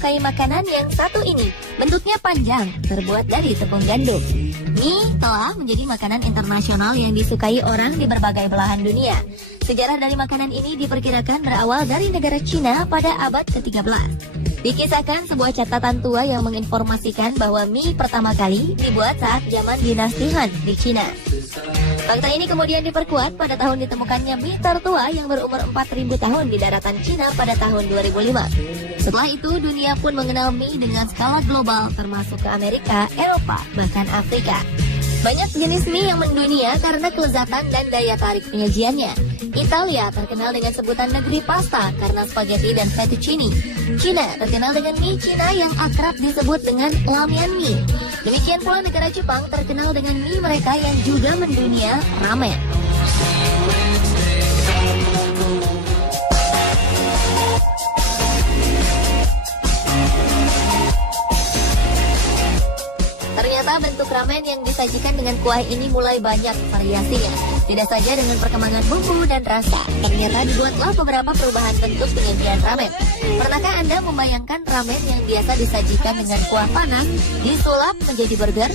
menyukai makanan yang satu ini. Bentuknya panjang, terbuat dari tepung gandum. Mie telah menjadi makanan internasional yang disukai orang di berbagai belahan dunia. Sejarah dari makanan ini diperkirakan berawal dari negara Cina pada abad ke-13. Dikisahkan sebuah catatan tua yang menginformasikan bahwa mie pertama kali dibuat saat zaman dinasti Han di Cina. Fakta ini kemudian diperkuat pada tahun ditemukannya mie tertua yang berumur 4.000 tahun di daratan Cina pada tahun 2005. Setelah itu, dunia pun mengenal mie dengan skala global termasuk ke Amerika, Eropa, bahkan Afrika. Banyak jenis mie yang mendunia karena kelezatan dan daya tarik penyajiannya. Italia terkenal dengan sebutan negeri pasta karena spaghetti dan fettuccine. Cina terkenal dengan mie Cina yang akrab disebut dengan lamian mie. Demikian pula negara Jepang terkenal dengan mie mereka yang juga mendunia, ramen. Ternyata bentuk ramen yang disajikan dengan kuah ini mulai banyak variasinya. Tidak saja dengan perkembangan bumbu dan rasa, ternyata dibuatlah beberapa perubahan bentuk penyajian ramen. Pernahkah Anda membayangkan ramen yang biasa disajikan dengan kuah panas disulap menjadi burger?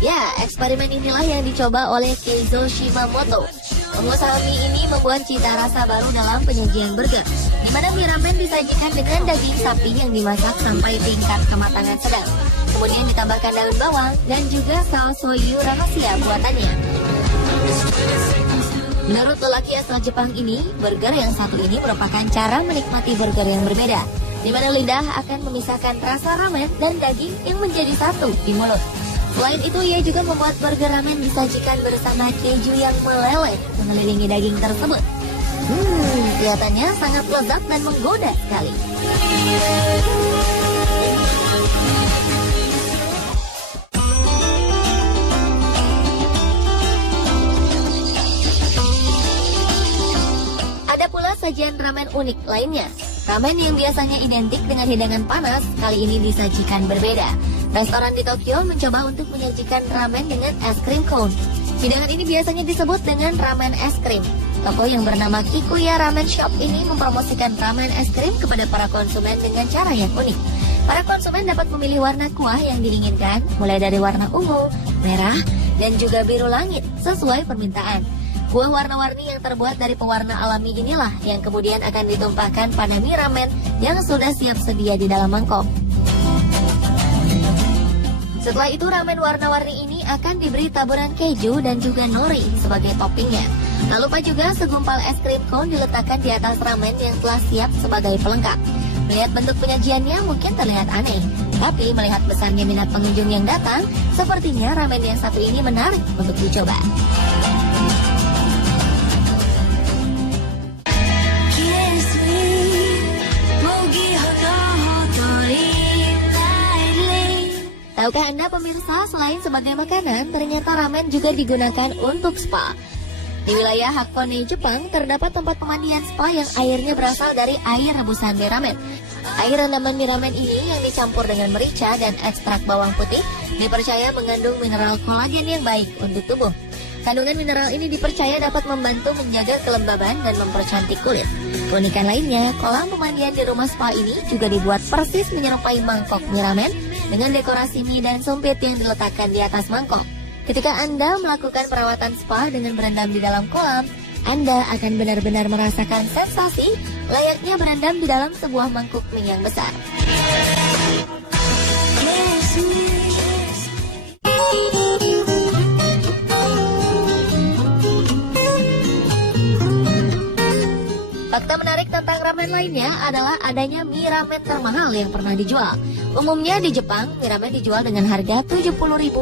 Ya, eksperimen inilah yang dicoba oleh Keizo Shimamoto. Pengusaha mie ini membuat cita rasa baru dalam penyajian burger, di mana mie ramen disajikan dengan daging sapi yang dimasak sampai tingkat kematangan sedang. Kemudian ditambahkan daun bawang dan juga saus soyu rahasia buatannya. Menurut lelaki asal Jepang ini, burger yang satu ini merupakan cara menikmati burger yang berbeda, di mana lidah akan memisahkan rasa ramen dan daging yang menjadi satu di mulut. Selain itu, ia juga membuat burger ramen disajikan bersama keju yang meleleh mengelilingi daging tersebut. Kelihatannya sangat lezat dan menggoda sekali. Ada pula sajian ramen unik lainnya. Ramen yang biasanya identik dengan hidangan panas, kali ini disajikan berbeda. Restoran di Tokyo mencoba untuk menyajikan ramen dengan es krim cone. Hidangan ini biasanya disebut dengan ramen es krim. Toko yang bernama Kikuya Ramen Shop ini mempromosikan ramen es krim kepada para konsumen dengan cara yang unik. Para konsumen dapat memilih warna kuah yang diinginkan, mulai dari warna ungu, merah, dan juga biru langit, sesuai permintaan. Kuah warna-warni yang terbuat dari pewarna alami inilah yang kemudian akan ditumpahkan pada mie ramen yang sudah siap sedia di dalam mangkok. Setelah itu, ramen warna-warni ini akan diberi taburan keju dan juga nori sebagai toppingnya. Tak lupa juga segumpal es krim cone diletakkan di atas ramen yang telah siap sebagai pelengkap. Melihat bentuk penyajiannya mungkin terlihat aneh, tapi melihat besarnya minat pengunjung yang datang, sepertinya ramen yang satu ini menarik untuk dicoba. Tahukah Anda pemirsa, selain sebagai makanan, ternyata ramen juga digunakan untuk spa. Di wilayah Hakone, Jepang, terdapat tempat pemandian spa yang airnya berasal dari air rebusan mie ramen. Air rendaman mie ramen ini yang dicampur dengan merica dan ekstrak bawang putih dipercaya mengandung mineral kolagen yang baik untuk tubuh. Kandungan mineral ini dipercaya dapat membantu menjaga kelembaban dan mempercantik kulit. Keunikan lainnya, kolam pemandian di rumah spa ini juga dibuat persis menyerupai mangkok mie ramen dengan dekorasi mie dan sumpit yang diletakkan di atas mangkok. Ketika Anda melakukan perawatan spa dengan berendam di dalam kolam, Anda akan benar-benar merasakan sensasi layaknya berendam di dalam sebuah mangkuk mie yang besar. Fakta menarik tentang ramen lainnya adalah adanya mie ramen termahal yang pernah dijual. Umumnya di Jepang, mie ramen dijual dengan harga 70.000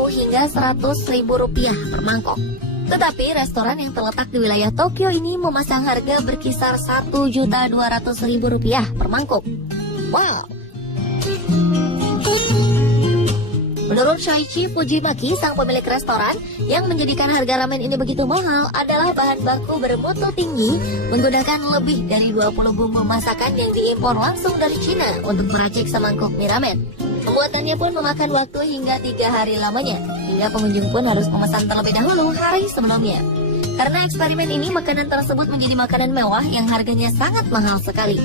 hingga 100.000 rupiah per mangkok. Tetapi restoran yang terletak di wilayah Tokyo ini memasang harga berkisar 1.200.000 rupiah per mangkok. Wow! Menurut Shaichi Fujimaki, sang pemilik restoran, yang menjadikan harga ramen ini begitu mahal adalah bahan baku bermutu tinggi menggunakan lebih dari 20 bumbu masakan yang diimpor langsung dari Cina untuk meracik semangkuk mie ramen. Pembuatannya pun memakan waktu hingga 3 hari lamanya, hingga pengunjung pun harus memesan terlebih dahulu hari sebelumnya. Karena eksperimen ini, makanan tersebut menjadi makanan mewah yang harganya sangat mahal sekali.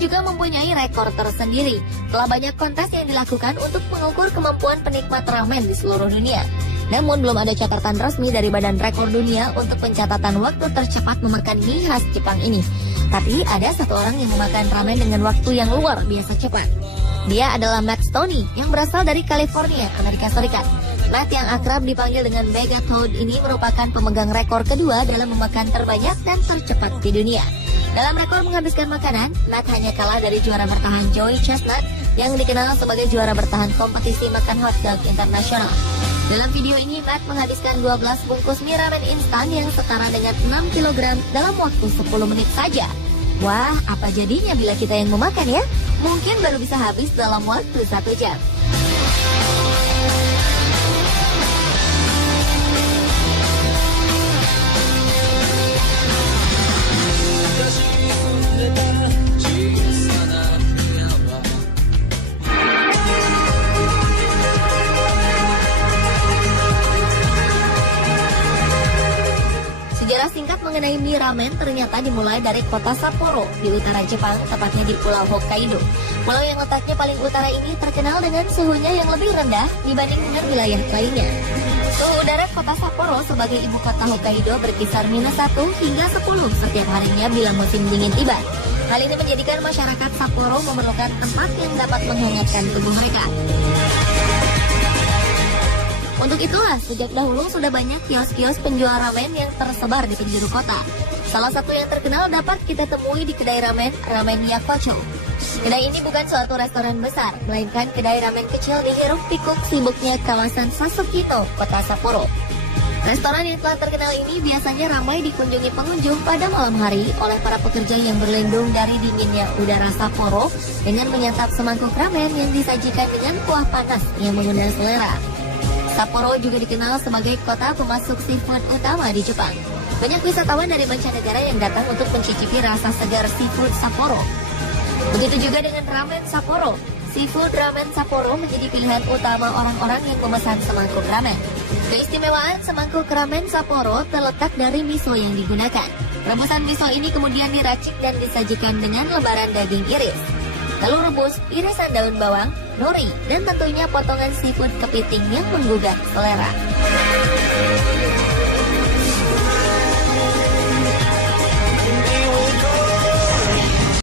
juga mempunyai rekor tersendiri. Telah banyak kontes yang dilakukan untuk mengukur kemampuan penikmat ramen di seluruh dunia. Namun belum ada catatan resmi dari Badan Rekor Dunia untuk pencatatan waktu tercepat memakan mie khas Jepang ini. Tapi ada satu orang yang memakan ramen dengan waktu yang luar biasa cepat. Dia adalah Matt Stoney yang berasal dari California, Amerika Serikat. Matt yang akrab dipanggil dengan Megatoad ini merupakan pemegang rekor kedua dalam memakan terbanyak dan tercepat di dunia. Dalam rekor menghabiskan makanan, Matt hanya kalah dari juara bertahan Joey Chestnut yang dikenal sebagai juara bertahan kompetisi makan hotdog internasional. Dalam video ini, Matt menghabiskan 12 bungkus mie ramen instan yang setara dengan 6 kg dalam waktu 10 menit saja. Wah, apa jadinya bila kita yang memakan ya? Mungkin baru bisa habis dalam waktu 1 jam. Sejarah singkat mengenai mie ramen ternyata dimulai dari kota Sapporo di utara Jepang, tepatnya di Pulau Hokkaido. Pulau yang letaknya paling utara ini terkenal dengan suhunya yang lebih rendah dibanding dengan wilayah lainnya. Suhu udara kota Sapporo sebagai ibu kota Hokkaido berkisar -1 hingga 10 setiap harinya bila musim dingin tiba. Hal ini menjadikan masyarakat Sapporo memerlukan tempat yang dapat menghangatkan tubuh mereka. Untuk itulah, sejak dahulu sudah banyak kios-kios penjual ramen yang tersebar di penjuru kota. Salah satu yang terkenal dapat kita temui di kedai ramen, Ramen Yakocho. Kedai ini bukan suatu restoran besar, melainkan kedai ramen kecil di hiruk-pikuk sibuknya kawasan Sasukito, kota Sapporo. Restoran yang telah terkenal ini biasanya ramai dikunjungi pengunjung pada malam hari oleh para pekerja yang berlindung dari dinginnya udara Sapporo dengan menyantap semangkuk ramen yang disajikan dengan kuah panas yang mengundang selera. Sapporo juga dikenal sebagai kota pemasok seafood utama di Jepang. Banyak wisatawan dari mancanegara yang datang untuk mencicipi rasa segar seafood Sapporo. Begitu juga dengan ramen Sapporo. Seafood ramen Sapporo menjadi pilihan utama orang-orang yang memesan semangkuk ramen. Keistimewaan semangkuk ramen Sapporo terletak dari miso yang digunakan. Rebusan miso ini kemudian diracik dan disajikan dengan lebaran daging iris. Lalu rebus irisan daun bawang, nori, dan tentunya potongan seafood kepiting yang menggugah selera.